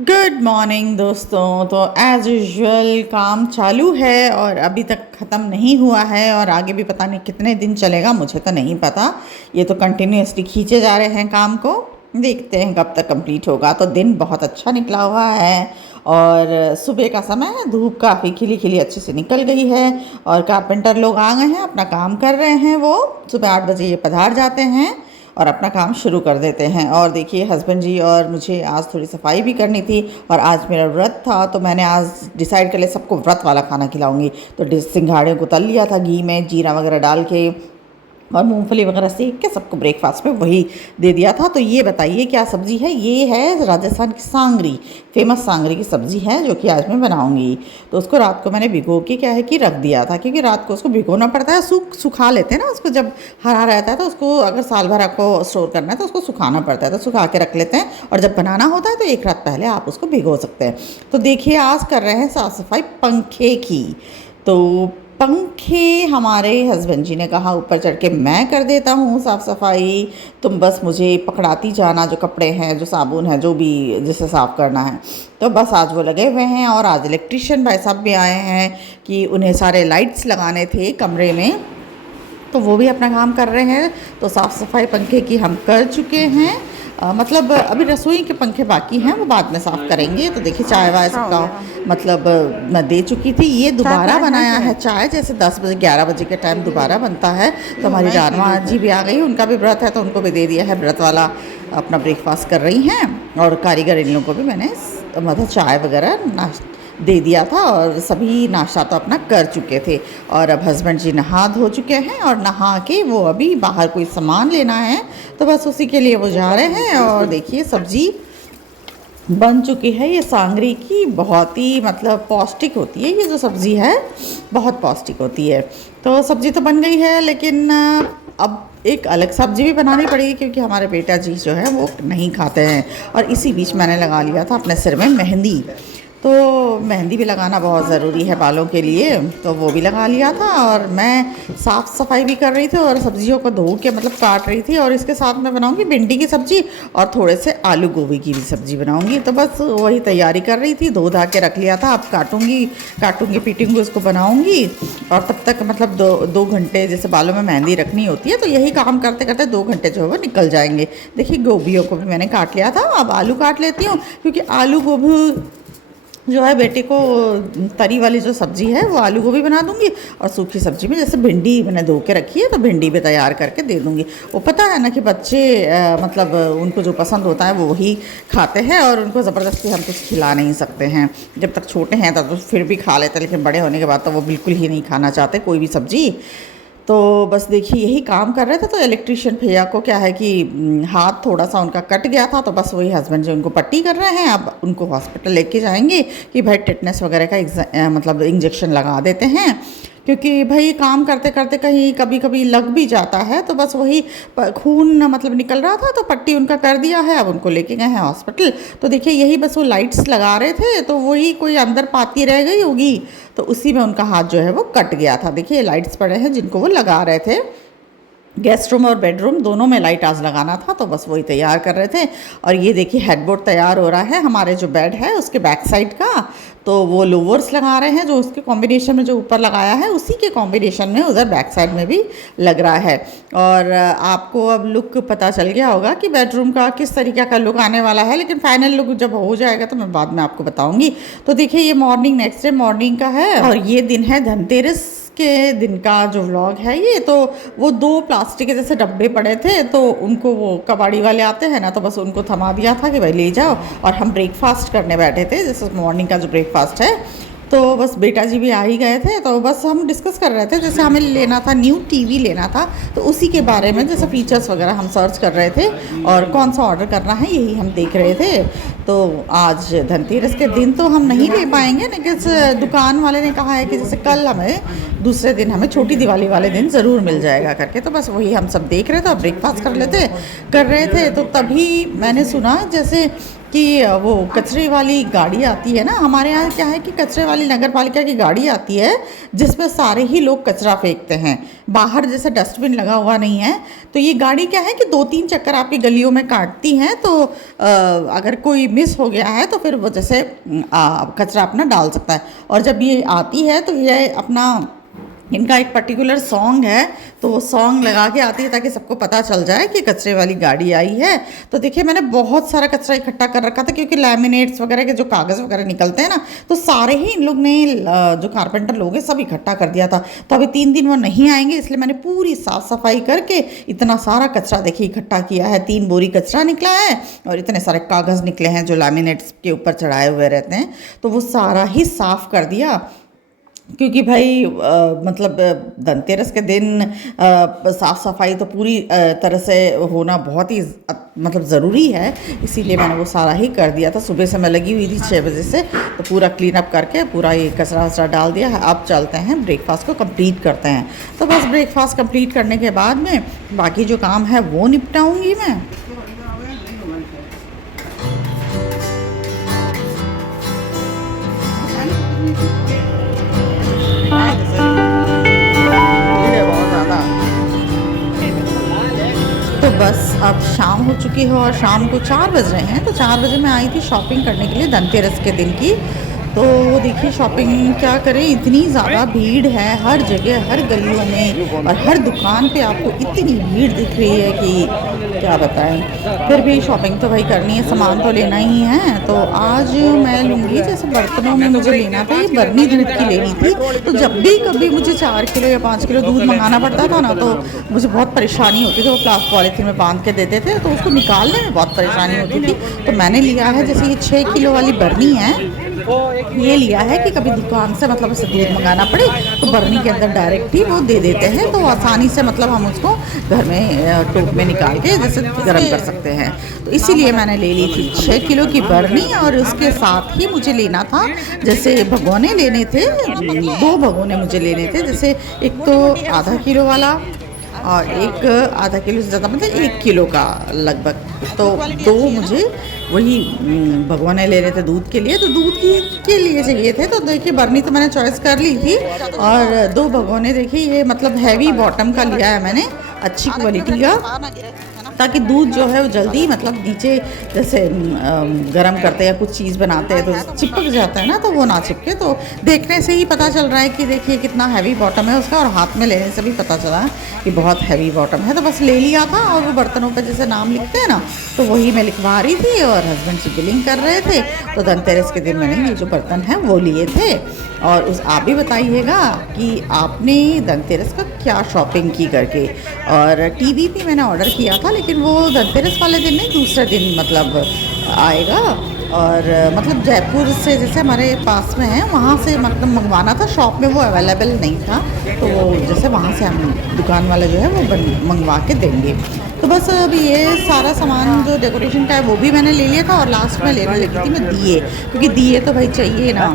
Good morning दोस्तों। तो as usual काम चालू है और अभी तक ख़त्म नहीं हुआ है और आगे भी पता नहीं कितने दिन चलेगा, मुझे तो नहीं पता। ये तो कंटिन्यूसली खींचे जा रहे हैं काम को, देखते हैं कब तक कंप्लीट होगा। तो दिन बहुत अच्छा निकला हुआ है और सुबह का समय है, धूप काफ़ी खिली खिली अच्छे से निकल गई है और कारपेंटर लोग आ गए हैं, अपना काम कर रहे हैं। वो सुबह 8 बजे ये पधार जाते हैं और अपना काम शुरू कर देते हैं। और देखिए हस्बैंड जी और मुझे आज थोड़ी सफाई भी करनी थी और आज मेरा व्रत था, तो मैंने आज डिसाइड कर लिया सबको व्रत वाला खाना खिलाऊंगी। तो सिंघाड़े को तल लिया था घी में, जीरा वगैरह डाल के और मूंगफली वगैरह सेक के सबको ब्रेकफास्ट में वही दे दिया था। तो ये बताइए क्या सब्ज़ी है? ये है राजस्थान की सांगरी, फेमस सांगरी की सब्ज़ी है जो कि आज मैं बनाऊंगी। तो उसको रात को मैंने भिगो के क्या है कि रख दिया था, क्योंकि रात को उसको भिगोना पड़ता है। सुखा लेते हैं ना उसको, जब हरा रहता है तो उसको अगर साल भर आपको स्टोर करना है तो उसको सुखाना पड़ता है, तो सुखा के रख लेते हैं और जब बनाना होता है तो एक रात पहले आप उसको भिगो सकते हैं। तो देखिए आज कर रहे हैं साफ़ सफाई पंखे की। तो पंखे हमारे हस्बैंड जी ने कहा ऊपर चढ़ के मैं कर देता हूँ साफ़ सफाई, तुम बस मुझे पकड़ाती जाना, जो कपड़े हैं, जो साबुन है, जो भी जिसे साफ़ करना है। तो बस आज वो लगे हुए हैं और आज इलेक्ट्रिशियन भाई साहब भी आए हैं कि उन्हें सारे लाइट्स लगाने थे कमरे में, तो वो भी अपना काम कर रहे हैं। तो साफ़ सफाई पंखे की हम कर चुके हैं, मतलब अभी रसोई के पंखे बाकी हैं, वो बाद में साफ़ करेंगे। तो देखिए चाय वाय सबका मतलब मैं दे चुकी थी। ये दोबारा बनाया है चाय, जैसे 10 बजे 11 बजे के टाइम दोबारा बनता है। तो हमारी रानवा जी भी आ गई, उनका भी व्रत है तो उनको भी दे दिया है व्रत वाला, अपना ब्रेकफास्ट कर रही हैं। और कारीगर इन लोगों को भी मैंने मतलब चाय वगैरह दे दिया था और सभी नाश्ता तो अपना कर चुके थे। और अब हस्बैंड जी नहा धो चुके हैं और नहा के वो अभी बाहर कोई सामान लेना है, तो बस उसी के लिए वो जा रहे हैं। और देखिए सब्ज़ी बन चुकी है, ये सांगरी की बहुत ही मतलब पौष्टिक होती है। ये जो सब्ज़ी है बहुत पौष्टिक होती है। तो सब्ज़ी तो बन गई है, लेकिन अब एक अलग सब्ज़ी भी बनानी पड़ेगी, क्योंकि हमारे बेटा जी जो है वो नहीं खाते हैं। और इसी बीच मैंने लगा लिया था अपने सिर में मेहंदी, तो मेहंदी भी लगाना बहुत ज़रूरी है बालों के लिए, तो वो भी लगा लिया था। और मैं साफ़ सफाई भी कर रही थी और सब्जियों को धो के मतलब काट रही थी। और इसके साथ मैं बनाऊंगी भिंडी की सब्ज़ी और थोड़े से आलू गोभी की भी सब्ज़ी बनाऊंगी। तो बस वही तैयारी कर रही थी, धो धा के रख लिया था। अब काटूंगी पीटूंगी उसको बनाऊंगी। और तब तक मतलब दो घंटे जैसे बालों में मेहंदी रखनी होती है, तो यही काम करते करते 2 घंटे जो है वो निकल जाएंगे। देखिए गोभियों को भी मैंने काट लिया था, अब आलू काट लेती हूँ, क्योंकि आलू गोभी जो है बेटे को तरी वाली जो सब्ज़ी है वो आलू गोभी बना दूंगी। और सूखी सब्ज़ी में जैसे भिंडी मैंने धो के रखी है तो भिंडी भी तैयार करके दे दूंगी। वो पता है ना कि बच्चे मतलब उनको जो पसंद होता है वो वही खाते हैं और उनको ज़बरदस्ती हम कुछ खिला नहीं सकते हैं। जब तक छोटे हैं तब तो फिर भी खा लेते हैं, लेकिन बड़े होने के बाद तो वो बिल्कुल ही नहीं खाना चाहते कोई भी सब्ज़ी। तो बस देखिए यही काम कर रहे थे। तो इलेक्ट्रिशियन भैया को क्या है कि हाथ थोड़ा सा उनका कट गया था, तो बस वही हस्बैंड जी उनको पट्टी कर रहे हैं। अब उनको हॉस्पिटल लेके जाएंगे कि भाई टिटनेस वगैरह का मतलब इंजेक्शन लगा देते हैं, क्योंकि भाई काम करते करते कहीं कभी कभी लग भी जाता है। तो बस वही खून मतलब निकल रहा था, तो पट्टी उनका कर दिया है, अब उनको लेके गए हैं हॉस्पिटल। तो देखिए यही बस वो लाइट्स लगा रहे थे, तो वही कोई अंदर पाती रह गई होगी, तो उसी में उनका हाथ जो है वो कट गया था। देखिए लाइट्स पड़े हैं जिनको वो लगा रहे थे, गेस्ट रूम और बेडरूम दोनों में लाइट आज लगाना था, तो बस वही तैयार कर रहे थे। और ये देखिए हेडबोर्ड तैयार हो रहा है हमारे जो बेड है उसके बैक साइड का, तो वो लोवर्स लगा रहे हैं जो उसके कॉम्बिनेशन में जो ऊपर लगाया है उसी के कॉम्बिनेशन में उधर बैक साइड में भी लग रहा है। और आपको अब लुक पता चल गया होगा कि बेडरूम का किस तरीके का लुक आने वाला है, लेकिन फाइनल लुक जब हो जाएगा तो मैं बाद में आपको बताऊंगी। तो देखिए ये मॉर्निंग नेक्स्ट डे मॉर्निंग का है और ये दिन है धनतेरस के दिन का जो व्लॉग है ये। तो वो 2 प्लास्टिक के जैसे डब्बे पड़े थे, तो उनको वो कबाड़ी वाले आते हैं ना, तो बस उनको थमा दिया था कि भाई ले जाओ। और हम ब्रेकफास्ट करने बैठे थे, जैसे मॉर्निंग का जो ब्रेकफास्ट है, तो बस बेटा जी भी आ ही गए थे। तो बस हम डिस्कस कर रहे थे, जैसे हमें लेना था न्यू टीवी लेना था, तो उसी के बारे में जैसे फीचर्स वगैरह हम सर्च कर रहे थे और कौन सा ऑर्डर करना है यही हम देख रहे थे। तो आज धनतेरस के दिन तो हम नहीं ले पाएंगे, लेकिन दुकान वाले ने कहा है कि जैसे कल हमें दूसरे दिन हमें छोटी दिवाली वाले दिन ज़रूर मिल जाएगा करके। तो बस वही हम सब देख रहे थे और ब्रेकफास्ट कर रहे थे। तो तभी मैंने सुना जैसे कि वो कचरे वाली गाड़ी आती है ना, हमारे यहाँ क्या है कि कचरे वाली नगर पालिका की गाड़ी आती है जिसमें सारे ही लोग कचरा फेंकते हैं। बाहर जैसे डस्टबिन लगा हुआ नहीं है, तो ये गाड़ी क्या है कि 2-3 चक्कर आपकी गलियों में काटती हैं, तो अगर कोई मिस हो गया है तो फिर वो जैसे कचरा अपना डाल सकता है। और जब ये आती है तो ये अपना इनका एक पर्टिकुलर सॉन्ग है, तो वो सॉन्ग लगा के आती है ताकि सबको पता चल जाए कि कचरे वाली गाड़ी आई है। तो देखिए मैंने बहुत सारा कचरा इकट्ठा कर रखा था, क्योंकि लैमिनेट्स वगैरह के जो कागज़ वगैरह निकलते हैं ना, तो सारे ही इन लोग ने जो कारपेंटर लोग हैं सब इकट्ठा कर दिया था। तो अभी 3 दिन वो नहीं आएंगे, इसलिए मैंने पूरी साफ़ सफाई करके इतना सारा कचरा देखिए इकट्ठा किया है। 3 बोरी कचरा निकला है और इतने सारे कागज़ निकले हैं जो लैमिनेट्स के ऊपर चढ़ाए हुए रहते हैं, तो वो सारा ही साफ़ कर दिया। क्योंकि भाई मतलब धनतेरस के दिन साफ़ सफाई तो पूरी तरह से होना बहुत ही मतलब ज़रूरी है, इसीलिए मैंने वो सारा ही कर दिया था। सुबह से मैं लगी हुई थी 6 बजे से, तो पूरा क्लीन अप करके पूरा ये कचरा वचरा डाल दिया है। अब चलते हैं ब्रेकफास्ट को कंप्लीट करते हैं। तो बस ब्रेकफास्ट कंप्लीट करने के बाद में बाकी जो काम है वो निपटाऊँगी मैं। तो बस अब शाम हो चुकी है और शाम को 4 बज रहे हैं। तो 4 बजे मैं आई थी शॉपिंग करने के लिए धनतेरस के दिन की। तो वो देखिए शॉपिंग क्या करें, इतनी ज़्यादा भीड़ है हर जगह, हर गलियों में और हर दुकान पे आपको इतनी भीड़ दिख रही है कि क्या बताएं। फिर भी शॉपिंग तो भाई करनी है, सामान तो लेना ही है। तो आज मैं लूँगी, जैसे बर्तनों में मुझे लेना था, ये बर्नी दूध की लेनी थी। तो जब भी कभी मुझे 4 किलो या 5 किलो दूध मंगाना पड़ता था ना, तो मुझे बहुत परेशानी होती थी। वो प्लास्टिक पॉलीथीन में बांध के देते थे, तो उसको निकालने में बहुत परेशानी होती थी। तो मैंने लिया है, जैसे ये 6 किलो वाली बर्नी है, ये लिया है कि कभी दुकान से मतलब उसे दूध मंगाना पड़े तो बर्नी के अंदर डायरेक्ट ही वो दे देते हैं, तो आसानी से मतलब हम उसको घर में टोप में निकाल के जैसे गर्म कर सकते हैं। तो इसीलिए मैंने ले ली थी 6 किलो की बर्नी। और उसके साथ ही मुझे लेना था, जैसे भगोने लेने थे, 2 भगोने मुझे लेने थे। जैसे एक तो आधा किलो वाला और एक आधा किलो से ज़्यादा, मतलब 1 किलो का लगभग। तो 2 मुझे वही भगोने ले रहे थे दूध के लिए, तो दूध के लिए चाहिए थे। तो देखिए बर्नी तो मैंने चॉइस कर ली थी, और 2 भगोने देखिए ये मतलब हैवी बॉटम का लिया है मैंने, अच्छी क्वालिटी का, ताकि दूध जो है वो जल्दी मतलब नीचे जैसे गरम करते हैं या कुछ चीज़ बनाते हैं तो चिपक जाता है ना, तो वो ना चिपके। तो देखने से ही पता चल रहा है कि देखिए कितना हैवी बॉटम है उसका, और हाथ में लेने से भी पता चला कि बहुत हैवी बॉटम है। तो बस ले लिया था, और वो बर्तनों पे जैसे नाम लिखते हैं ना, तो वही मैं लिखवा रही थी और हस्बैंड से बिलिंग कर रहे थे। तो धनतेरस के दिन मैंने ये जो बर्तन हैं वो लिए थे। और उस आप भी बताइएगा कि आपने धनतेरस का क्या शॉपिंग की करके। और टीवी भी मैंने ऑर्डर किया था, लेकिन वो धनतेरस वाले दिन नहीं, दूसरे दिन मतलब आएगा। और मतलब जयपुर से जैसे हमारे पास में है, वहाँ से मतलब मंगवाना था, शॉप में वो अवेलेबल नहीं था, तो जैसे वहाँ से हम दुकान वाले जो है वो मंगवा के देंगे। तो बस अभी ये सारा सामान जो डेकोरेशन का है वो भी मैंने ले लिया था। और लास्ट में लेने लगी थी मैं दिए, क्योंकि दिए तो भाई चाहिए ना।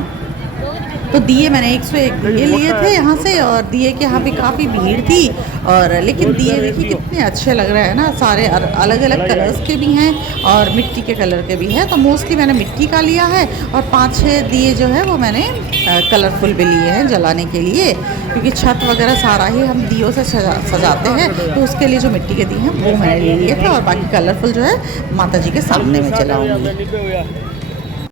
तो दिए मैंने 101 दिए लिए थे यहाँ से, और दिए के यहाँ भी काफ़ी भीड़ थी। और लेकिन दिए देखिए कितने अच्छे लग रहे हैं ना, सारे अलग अलग कलर्स के भी हैं और मिट्टी के कलर के भी हैं। तो मोस्टली मैंने मिट्टी का लिया है, और 5-6 दिए जो है वो मैंने कलरफुल भी लिए हैं जलाने के लिए, क्योंकि छत वगैरह सारा ही हम दियों से सजाते हैं। तो उसके लिए जो मिट्टी के दिए हैं वो मैंने ले लिए थे, और बाकी कलरफुल जो है माता जी के सामने में जलाऊँगी।